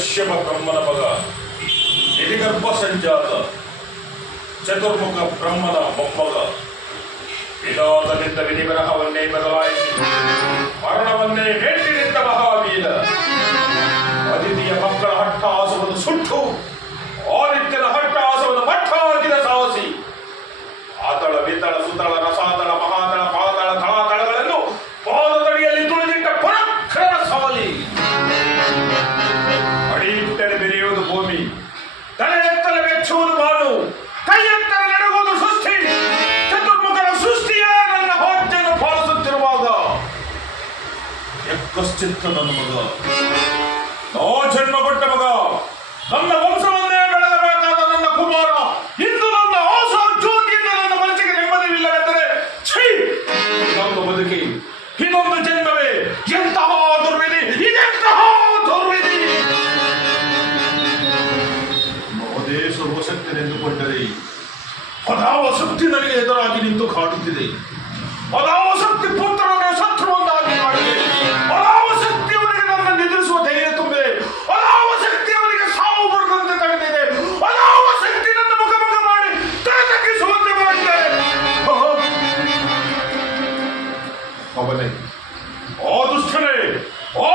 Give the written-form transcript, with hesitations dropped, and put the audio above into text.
ಕಶ್ಯಪ ಬ್ರಹ್ಮನ ಮಗ ಹಿರಿಗರ್ಭ ಸಂಜಾತ ಚತುರ್ಮುಖ ಬ್ರಹ್ಮನ ಮೊಮ್ಮಗ ವಿನೋದದಿಂದ ವಿಧಿಬರಹವನ್ನೇ ಬದಲಾಯಿಸಿ ಮರಣವನ್ನೇ ಮೆಟ್ಟಿ ನಿಂತ ಮಹಾವೀರ ಅದಿತಿಯ ಮಕ್ಕಳ ಹಟ್ಟಹಾಸವನ್ನು ಸುಟ್ಟು ಆದಿತ್ಯನ ಹಟ್ಟಹಾಸವನ್ನು ಮಟ್ಟ ಹಾಕಿದ ಸಾಹಸಿ ಆತಳ ಬಿತ್ತಳ ಸುತ್ತಳ ರಸಾತಳ ಮಹಾತಳ ಪಾತಳ ತಳಾತಳಗಳನ್ನು ಪಾದತಡಿಯಲ್ಲಿ ತುಳಿದಿಟ್ಟ ಪರಾಕ್ರಮ ಸಾಲಿ ಅಡಿಯುತ್ತಲೇ ಬೆರೆಯುವುದು ಭೂಮಿ ತಲೆ ಎತ್ತಲೆ ಬೆಚ್ಚುವುದು ಬಾನು ಕೈ ಎತ್ತಲೆ ನಡುಗುವುದು ಸೃಷ್ಟಿ ಚತುರ್ಮುಖನ ಸೃಷ್ಟಿಯೇ ನನ್ನ ಹೋಜ್ಜನ್ನು ಪಾಲಿಸುತ್ತಿರುವಾಗ ಎಕ್ಕಶ್ಚಿತ್ತ ನನ್ನ ಮಗ ನೋ ಜನ್ಮ ಕೊಟ್ಟ ಮಗ ನನ್ನ ವಂಶವನ್ನೇ ಬೆಳೆಯಬೇಕಾದ ನನ್ನ ಕುಮಾರ ಇಂದು ನನ್ನ ಆಸ ಜ್ಯೋತಿಯಿಂದ ನನ್ನ ಮನಸ್ಸಿಗೆ ನೆಮ್ಮದಿವಿಲ್ಲವೆಂದರೆ ಛೀ ಇದೊಂದು ಬದುಕಿ ಇದೊಂದು ಜನ್ಮವೇ ಎಂತಹ ದುರ್ವಿಧಿ ಇದೆಂತಹ ದುರ್ವಿಧಿ ಅದೇ ಸರ್ವಶಕ್ತನೆಂದುಕೊಂಡರೆ ಅದಾವ ಶಕ್ತಿ ನನಗೆ ಎದುರಾಗಿ ನಿಂತು ಕಾಡುತ್ತಿದೆ ಅದಾವ ಶಕ್ತಿ ಪುತ್ರನೇ ಶತ್ರುವನ್ನಾಗಿ ಮಾಡಿದೆ ಅದಾವ ಶಕ್ತಿ ಅವರಿಗೆ ನನ್ನನ್ನು ಎದುರಿಸುವ ಧೈರ್ಯ ತುಂಬಿದೆ ಅದಾವ ಶಕ್ತಿ ಅವರಿಗೆ ಸಾವು ಬರುವಂತೆ ತಡೆದಿದೆ ಅದಾವ ಶಕ್ತಿ ನನ್ನ ಮುಖ ಮಾಡಿ ತಲೆ ತಗ್ಗಿಸುವಂತೆ ಮಾಡಿದೆ ಅವನೇ ಆ ದುಷ್ಟನೇ ಆ